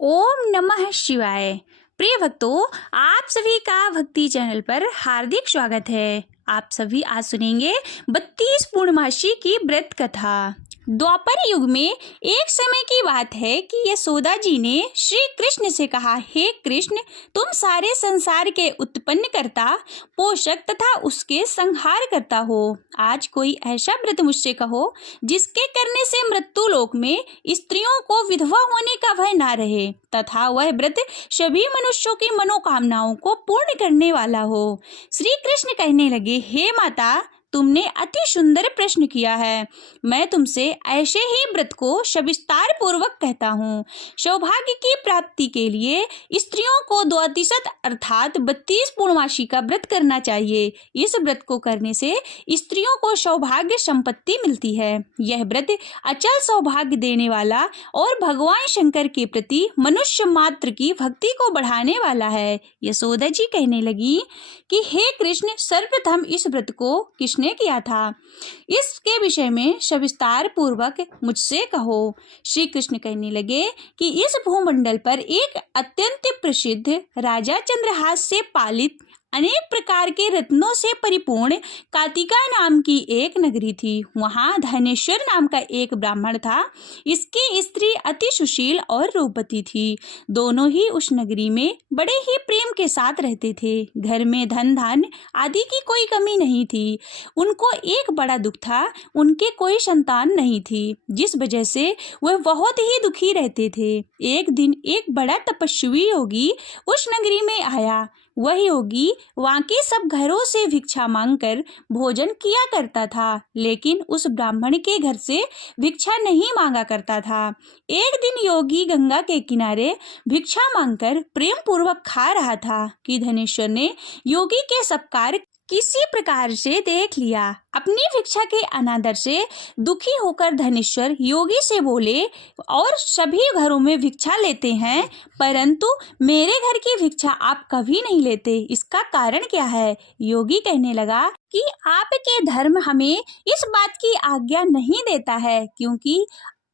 ओम नमः शिवाय। प्रिय भक्तों, आप सभी का भक्ति चैनल पर हार्दिक स्वागत है। आप सभी आज सुनेंगे 32 पूर्णमासी की व्रत कथा। द्वापर युग में एक समय की बात है कि यशोदा जी ने श्री कृष्ण से कहा, हे कृष्ण, तुम सारे संसार के उत्पन्न करता, पोषक तथा उसके संहार करता हो। आज कोई ऐसा व्रत मुझसे कहो जिसके करने से मृत्यु लोक में स्त्रियों को विधवा होने का भय ना रहे तथा वह व्रत सभी मनुष्यों की मनोकामनाओं को पूर्ण करने वाला हो। श्री कृष्ण कहने लगे, हे माता, तुमने अति सुंदर प्रश्न किया है। मैं तुमसे ऐसे ही व्रत को सविस्तार पूर्वक कहता हूँ। सौभाग्य की प्राप्ति के लिए स्त्रियों को 32 अर्थात 32 पूर्णमासी का व्रत करना चाहिए। इस व्रत को करने से स्त्रियों को सौभाग्य संपत्ति मिलती है। यह व्रत अचल सौभाग्य देने वाला और भगवान शंकर के प्रति मनुष्य मात्र की भक्ति को बढ़ाने वाला है। यशोदा जी कहने लगी कि हे कृष्ण, सर्वप्रथम इस व्रत को किसने किया था, इसके विषय में सविस्तार पूर्वक मुझसे कहो। श्री कृष्ण कहने लगे कि इस भूमंडल पर एक अत्यंत प्रसिद्ध राजा चंद्रहास से पालित अनेक प्रकार के रत्नों से परिपूर्ण कातिका नाम की एक नगरी थी। वहां धनेश्वर नाम का एक ब्राह्मण था। इसकी स्त्री अति सुशील और रूपवती थी। दोनों ही उस नगरी में बड़े ही प्रेम के साथ रहते थे। घर में धन धान आदि की कोई कमी नहीं थी। उनको एक बड़ा दुख था, उनके कोई संतान नहीं थी, जिस वजह से वह बहुत ही दुखी रहते थे। एक दिन एक बड़ा तपस्वी योगी उस नगरी में आया। वह योगी वहाँ के सब घरों से भिक्षा मांगकर भोजन किया करता था, लेकिन उस ब्राह्मण के घर से भिक्षा नहीं मांगा करता था। एक दिन योगी गंगा के किनारे भिक्षा मांगकर प्रेम पूर्वक खा रहा था कि धनेश्वर ने योगी के सब कार्य किसी प्रकार से देख लिया। अपनी भिक्षा के अनादर से दुखी होकर धनेश्वर योगी से बोले, और सभी घरों में भिक्षा लेते हैं, परंतु मेरे घर की भिक्षा आप कभी नहीं लेते, इसका कारण क्या है? योगी कहने लगा कि आपके धर्म हमें इस बात की आज्ञा नहीं देता है, क्योंकि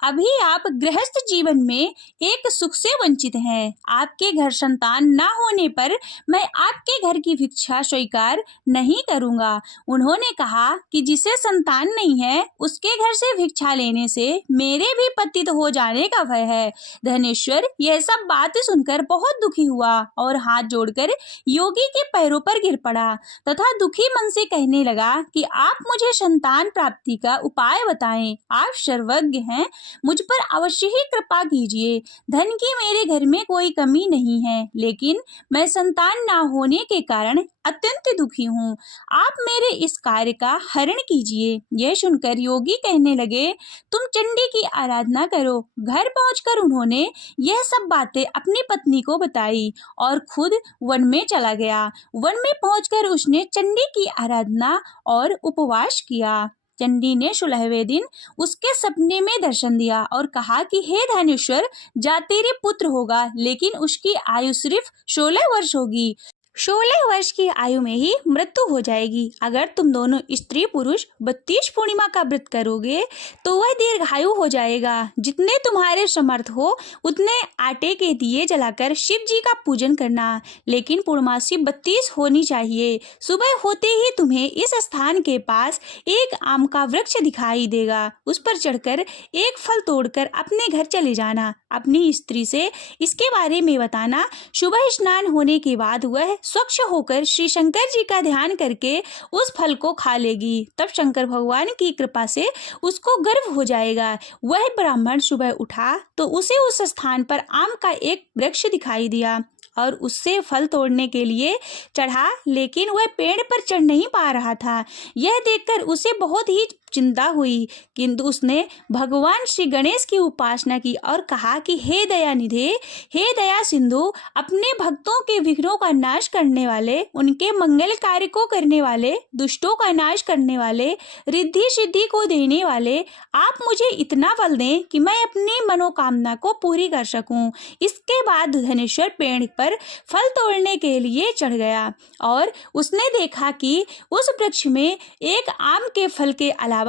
अभी आप गृहस्थ जीवन में एक सुख से वंचित हैं। आपके घर संतान ना होने पर मैं आपके घर की भिक्षा स्वीकार नहीं करूंगा। उन्होंने कहा कि जिसे संतान नहीं है उसके घर से भिक्षा लेने से मेरे भी पतित हो जाने का भय है। धनेश्वर यह सब बात सुनकर बहुत दुखी हुआ और हाथ जोड़कर योगी के पैरों पर गिर पड़ा तथा दुखी मन से कहने लगा कि आप मुझे संतान प्राप्ति का उपाय बताएं। आप सर्वज्ञ हैं, मुझ पर अवश्य ही कृपा कीजिए। धन की मेरे घर में कोई कमी नहीं है, लेकिन मैं संतान ना होने के कारण अत्यंत दुखी हूँ। आप मेरे इस कार्य का हरण कीजिए। यह सुनकर योगी कहने लगे, तुम चंडी की आराधना करो। घर पहुंचकर उन्होंने यह सब बातें अपनी पत्नी को बताई और खुद वन में चला गया। वन में पहुंचकर उसने चंडी की आराधना और उपवास किया। चंडी ने 16वें दिन उसके सपने में दर्शन दिया और कहा कि हे धनेश्वर, जा तेरे पुत्र होगा, लेकिन उसकी आयु सिर्फ 16 वर्ष होगी। 16 वर्ष की आयु में ही मृत्यु हो जाएगी। अगर तुम दोनों स्त्री पुरुष 32 पूर्णिमा का व्रत करोगे तो वह दीर्घायु हो जाएगा। जितने तुम्हारे समर्थ हो उतने आटे के दिए जलाकर शिव जी का पूजन करना, लेकिन पूर्णमासी 32 होनी चाहिए। सुबह होते ही तुम्हें इस स्थान के पास एक आम का वृक्ष दिखाई देगा। उस पर चढ़कर एक फल तोड़कर अपने घर चले जाना। अपनी स्त्री से इसके बारे में बताना। सुबह स्नान होने के बाद वह स्वच्छ होकर श्री शंकर जी का ध्यान करके उस फल को खा लेगी। तब शंकर भगवान की कृपा से उसको गर्व हो जाएगा। वह ब्राह्मण सुबह उठा तो उसे उस स्थान पर आम का एक वृक्ष दिखाई दिया और उससे फल तोड़ने के लिए चढ़ा, लेकिन वह पेड़ पर चढ़ नहीं पा रहा था। यह देखकर उसे बहुत ही चिंता हुई, किंतु उसने भगवान श्री गणेश की उपासना की और कहा कि हे दयानिधे, हे दया सिंधु, अपने भक्तों के विघ्नों का नाश करने वाले, उनके मंगल कार्य को करने वाले, दुष्टों का नाश करने वाले, रिद्धि सिद्धि को देने वाले, आप मुझे इतना बल दें कि मैं अपनी मनोकामना को पूरी कर सकूं। इसके बाद धनेश्वर पेड़ पर फल तोड़ने के लिए चढ़ गया और उसने देखा कि उस वृक्ष में एक आम के फल के अलावा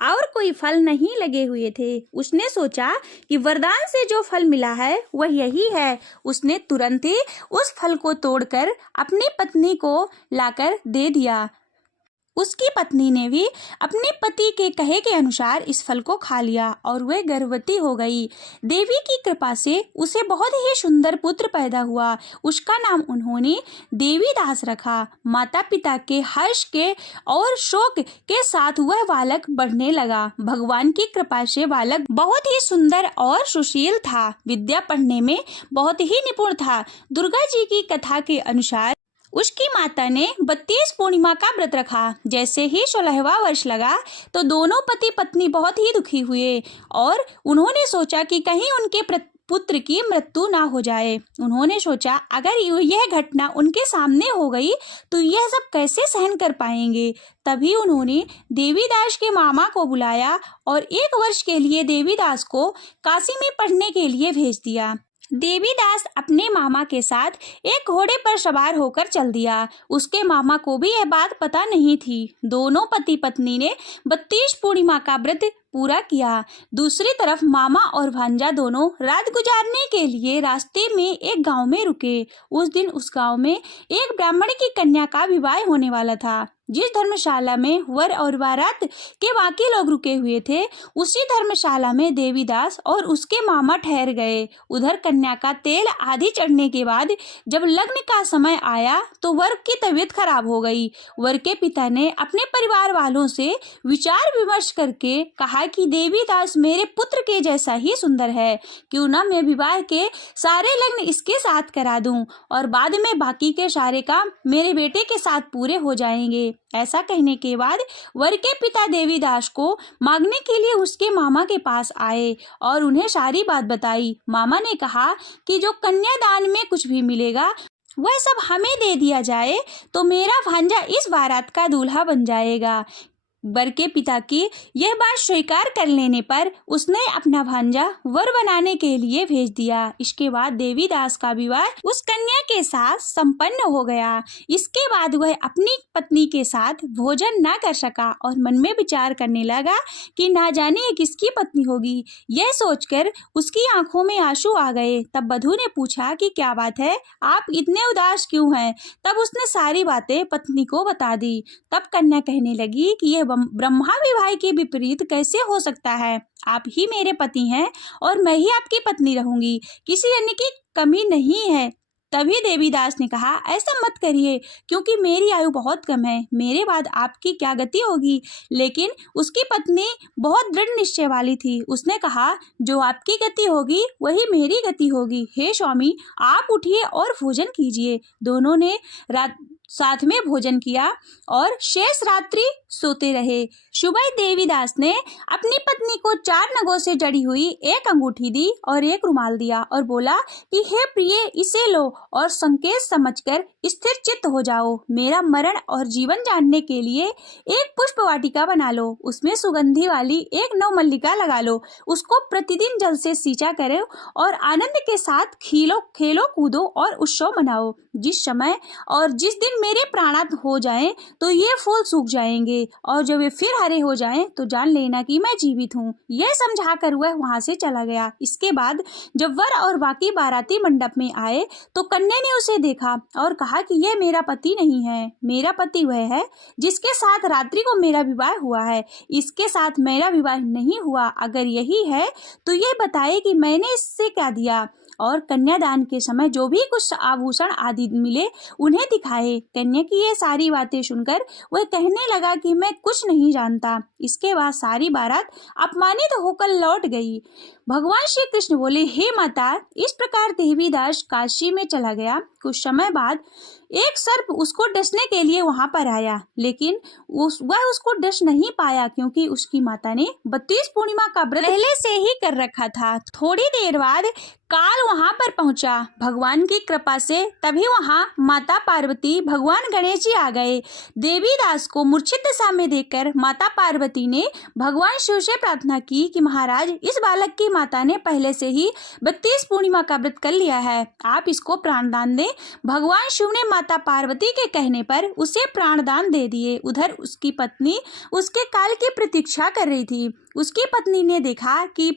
और कोई फल नहीं लगे हुए थे। उसने सोचा कि वरदान से जो फल मिला है वह यही है। उसने तुरंत ही उस फल को तोड़कर अपनी पत्नी को लाकर दे दिया। उसकी पत्नी ने भी अपने पति के कहे के अनुसार इस फल को खा लिया और वह गर्भवती हो गई। देवी की कृपा से उसे बहुत ही सुंदर पुत्र पैदा हुआ। उसका नाम उन्होंने देवीदास रखा। माता पिता के हर्ष के और शोक के साथ वह बालक बढ़ने लगा। भगवान की कृपा से बालक बहुत ही सुंदर और सुशील था। विद्या पढ़ने में बहुत ही निपुण था। दुर्गा जी की कथा के अनुसार उसकी माता ने 32 पूर्णिमा का व्रत रखा। जैसे ही 16वां वर्ष लगा तो दोनों पति पत्नी बहुत ही दुखी हुए और उन्होंने सोचा कि कहीं उनके पुत्र की मृत्यु ना हो जाए। उन्होंने सोचा अगर यह घटना उनके सामने हो गई तो यह सब कैसे सहन कर पाएंगे। तभी उन्होंने देवीदास के मामा को बुलाया और 1 वर्ष के लिए देवीदास को काशी में पढ़ने के लिए भेज दिया। देवीदास अपने मामा के साथ एक घोड़े पर सवार होकर चल दिया। उसके मामा को भी यह बात पता नहीं थी। दोनों पति पत्नी ने 32 पूर्णिमा का व्रत पूरा किया। दूसरी तरफ मामा और भांजा दोनों रात गुजारने के लिए रास्ते में एक गांव में रुके। उस दिन उस गांव में एक ब्राह्मण की कन्या का विवाह होने वाला था। जिस धर्मशाला में वर और बारात के बाकी लोग रुके हुए थे उसी धर्मशाला में देवीदास और उसके मामा ठहर गए। उधर कन्या का तेल आधी चढ़ने के बाद जब लग्न का समय आया तो वर की तबीयत खराब हो गई। वर के पिता ने अपने परिवार वालों से विचार विमर्श करके कहा कि देवीदास मेरे पुत्र के जैसा ही सुंदर है, क्यों ना मैं विवाह के सारे लग्न इसके साथ करा दूं और बाद में बाकी के सारे काम मेरे बेटे के साथ पूरे हो जाएंगे। ऐसा कहने के बाद वर के पिता देवीदास को मांगने के लिए उसके मामा के पास आए और उन्हें सारी बात बताई। मामा ने कहा कि जो कन्यादान में कुछ भी मिलेगा वह सब हमें दे दिया जाए तो मेरा भांजा इस बारात का दूल्हा बन जाएगा। वर के पिता की यह बात स्वीकार कर लेने पर उसने अपना भांजा वर बनाने के लिए भेज दिया। इसके बाद देवीदास का विवाह उस कन्या के साथ संपन्न हो गया। इसके बाद वह अपनी पत्नी के साथ भोजन न कर सका और मन में विचार करने लगा कि ना जाने ये किसकी पत्नी होगी। यह सोचकर उसकी आंखों में आंसू आ गए। तब वधू ने पूछा कि क्या बात है, आप इतने उदास क्यों हैं? तब उसने सारी बातें पत्नी को बता दी। तब कन्या कहने लगी कि यह ब्रह्मा विवाह के विपरीत कैसे हो सकता है? आप ही मेरे पति हैं और मैं ही आपकी पत्नी रहूंगी, किसी अन्य की कमी नहीं है। तभी देवीदास ने कहा ऐसा मत करिए क्योंकि मेरी आयु बहुत कम है, मेरे बाद आपकी क्या गति होगी। लेकिन उसकी पत्नी बहुत दृढ़ निश्चय वाली थी। उसने कहा जो आपकी गति होगी वही मेरी गति होगी। हे स्वामी, आप उठिए और भोजन कीजिए। दोनों ने रात साथ में भोजन किया और शेष रात्रि सोते रहे। सुबह देवीदास ने अपनी पत्नी को 4 नगों से जड़ी हुई एक अंगूठी दी और एक रुमाल दिया और बोला कि हे प्रिय, इसे लो और संकेत समझकर स्थिर चित्त हो जाओ। मेरा मरण और जीवन जानने के लिए एक पुष्प वाटिका बना लो, उसमें सुगंधी वाली एक नवमल्लिका लगा लो, उसको प्रतिदिन जल से सींचा करो और आनंद के साथ खेलो कूदो और उत्सव मनाओ। जिस समय और जिस दिन मेरे प्राणात हो जाएं तो ये फूल सूख जाएंगे और जब वे फिर हरे हो जाएं तो जान लेना कि मैं जीवित हूँ। यह समझाकर वह वहां से चला गया। इसके बाद जब वर और बाकी बाराती मंडप में आए तो कन्या ने उसे देखा और कहा कि यह मेरा पति नहीं है, मेरा पति वह है जिसके साथ रात्रि को मेरा विवाह हुआ है। इसके साथ मेरा विवाह नहीं हुआ। अगर यही है तो यह बताए कि मैंने इससे क्या दिया और कन्यादान के समय जो भी कुछ आभूषण आदि मिले उन्हें दिखाए। कन्या की ये सारी बातें सुनकर वह कहने लगा कि मैं कुछ नहीं जानता। इसके बाद सारी बारात अपमानित होकर लौट गई। भगवान श्री कृष्ण बोले, हे माता, इस प्रकार देवीदास काशी में चला गया। कुछ समय बाद एक सर्प उसको डसने के लिए वहां पर आया, लेकिन वह उसको डस नहीं पाया क्योंकि उसकी माता ने 32 पूर्णिमा का व्रत पहले से ही कर रखा था। थोड़ी देर बाद काल वहां पर पहुंचा। भगवान की कृपा से तभी वहां माता पार्वती, भगवान गणेश जी आ गए। देवीदास को मूर्छित दशा में देखकर माता पार्वती पार्वती ने भगवान शिव से प्रार्थना की कि महाराज, इस बालक की माता ने पहले से ही 32 पूर्णिमा का व्रत कर लिया है, आप इसको प्राणदान दें। भगवान शिव ने माता पार्वती के कहने पर उसे प्राणदान दे दिए। उधर उसकी पत्नी उसके काल की प्रतीक्षा कर रही थी। उसकी पत्नी ने देखा कि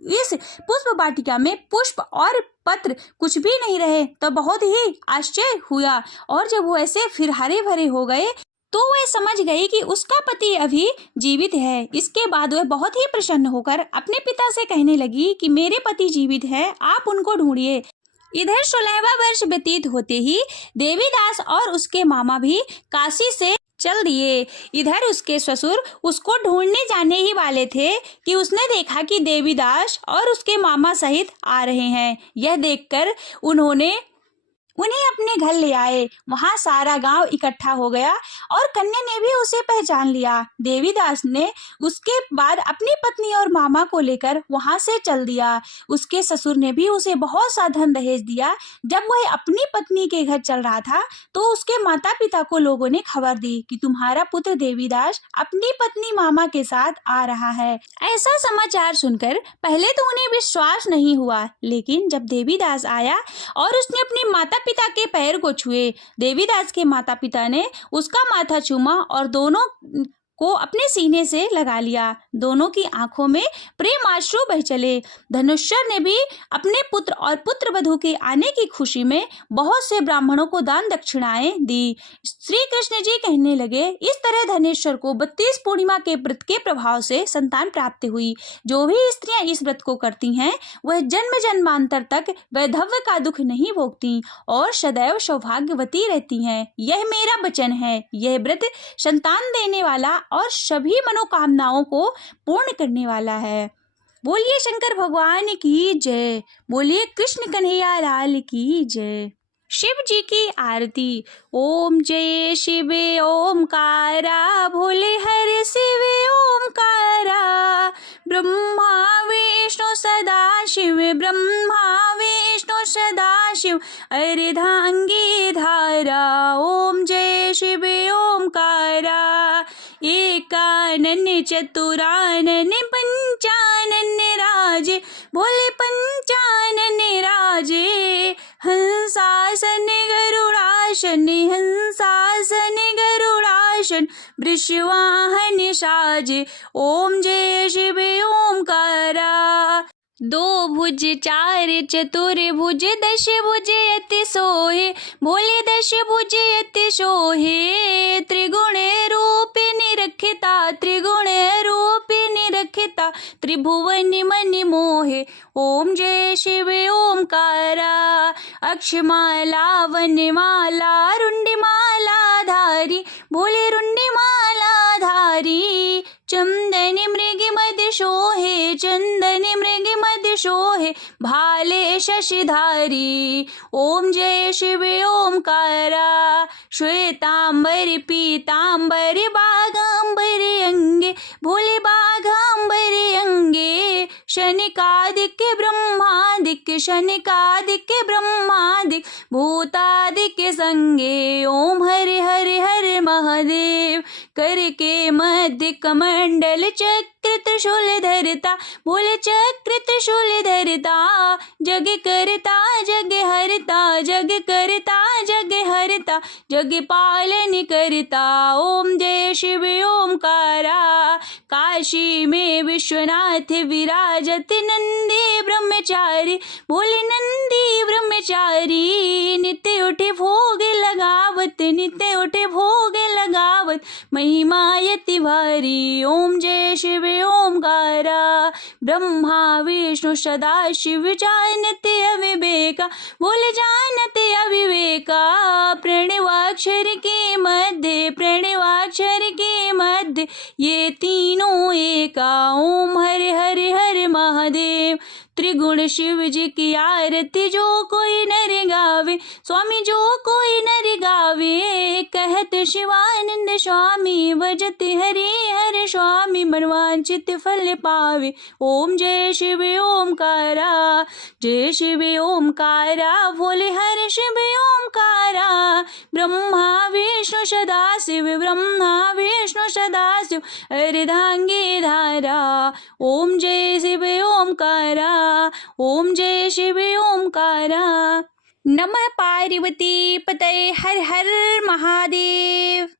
इस पुष्प वाटिका में पुष्प और पत्र कुछ भी नहीं रहे तो बहुत ही आश्चर्य हुआ, और जब वो ऐसे फिर हरे भरे हो गए तो वह समझ गई कि उसका पति अभी जीवित है। इसके बाद वह बहुत ही प्रसन्न होकर अपने पिता से कहने लगी कि मेरे पति जीवित है, आप उनको ढूंढिए। इधर 16वां वर्ष व्यतीत होते ही देवीदास और उसके मामा भी काशी से चल दिए। इधर उसके ससुर उसको ढूंढने जाने ही वाले थे कि उसने देखा कि देवीदास और उसके मामा सहित आ रहे हैं। यह देखकर उन्हें अपने घर ले आए। वहां सारा गांव इकट्ठा हो गया और कन्या ने भी उसे पहचान लिया। देवीदास ने उसके बाद अपनी पत्नी और मामा को लेकर वहां से चल दिया। उसके ससुर ने भी उसे बहुत सा धन दहेज दिया। जब वह अपनी पत्नी के घर चल रहा था तो उसके माता पिता को लोगों ने खबर दी कि तुम्हारा पुत्र देवीदास अपनी पत्नी मामा के साथ आ रहा है। ऐसा समाचार सुनकर पहले तो उन्हें विश्वास नहीं हुआ, लेकिन जब देवीदास आया और उसने अपनी माता पिता के पैर को छुए, देवीदास के माता पिता ने उसका माथा चूमा और दोनों को अपने सीने से लगा लिया। दोनों की आंखों में प्रेम आंसू बह चले। धनुष्यर ने भी अपने पुत्र और पुत्र वधू के आने की खुशी में बहुत से ब्राह्मणों को दान दक्षिणाएं दी। श्री कृष्ण जी कहने लगे, इस तरह धनेश्वर को 32 पूर्णिमा के व्रत के प्रभाव से संतान प्राप्त हुई। जो भी स्त्रियां इस व्रत को करती हैं वह जन्म जन्मांतर तक वैधव्य का दुख नहीं भोगती और सदैव सौभाग्यवती रहती हैं। यह मेरा वचन है। यह व्रत संतान देने वाला और सभी मनोकामनाओं को पूर्ण करने वाला है। बोलिए शंकर भगवान की जय। बोलिए कृष्ण कन्हैया लाल की जय। शिव जी की आरती। ओम जय शिव ओमकारा, भोले हर शिव ओमकारा। ब्रह्मा विष्णु सदा शिव, ब्रह्मा विष्णु सदा शिव, अर्धांगी धारा। ओम जय शिव ओमकारा। एकानन चतुरानन पंचानन राजे, भोले पंचानन राजे। हंसासन गरुड़ासन, हंसासन गरुड़ासन, वृषवाहन साजे। ओम जय शिव ओमकारा। दो भुज चार चतुर भुज, दश भुज अति सोहे, भोले दश भुज अति सोहे। त्रिगुण रूप निरखिता, त्रिगुण रूप निरखिता, त्रिभुवन मन मोहे। ओम जय शिव ओमकारा। अक्षमाला वनमाला, रुंडमाला धारी, भोले रुंडमाला धारी। चंदन मृग मद शोहे, चंदन मृग मद शोहे, भाले शशिधारी। ओम जय शिव ओमकारा। श्वेतांबर पीतांबर, बागांबर अंगे, भोले बागांबर अंगे। शनिकादिक ब्रह्मादिक, शनिकादिक ब्रह्मादिक, भूतादिक संगे। ओम हरे हरे हरे महादेव। करके मध्य कमंडल, चक्र त्रिशूल धरता, भोले चक्र त्रिशूल धरता। जग करता जग हरता, जग करता जग हरता, जग पालन करता। ओम जय शिव ओमकारा। काशी में विश्वनाथ विराजत, नंदी ब्रह्मचारी, भोले नंदी ब्रह्मचारी। नित्य उठे भोग लगावत, नित्य उठे भोग लगावत, महिमा यति भारी। ओम जय शिव ओमकारा। ब्रह्मा विष्णु सदा शिव, जानते अविवेका, भोले जानते अविवेका। प्रणवाक्षर के मध्य, प्रणवाक्षर के मध्य, ये तीनों एका। ओम हरे हरे हरे महादेव। त्रिगुण शिव जी की आरती जो कोई नर गावे, स्वामी जो कोई नर गावे, कहत शिवानंद स्वामी भजते हरि हर स्वामी, मनवांचित फल पावे। ओम जय शिव ओमकारा, जय शिव ओमकारा, भोले हर शिव ओमकारा, ब्रह्मा विष्णु सदाशिव, ब्रह्मा विष्णु सदाशिव, अर्धांगी धारा। ओम जय शिव ओमकारा, ओम जय शिव ओमकारा। नमः पार्वती पतये, हर हर महादेव।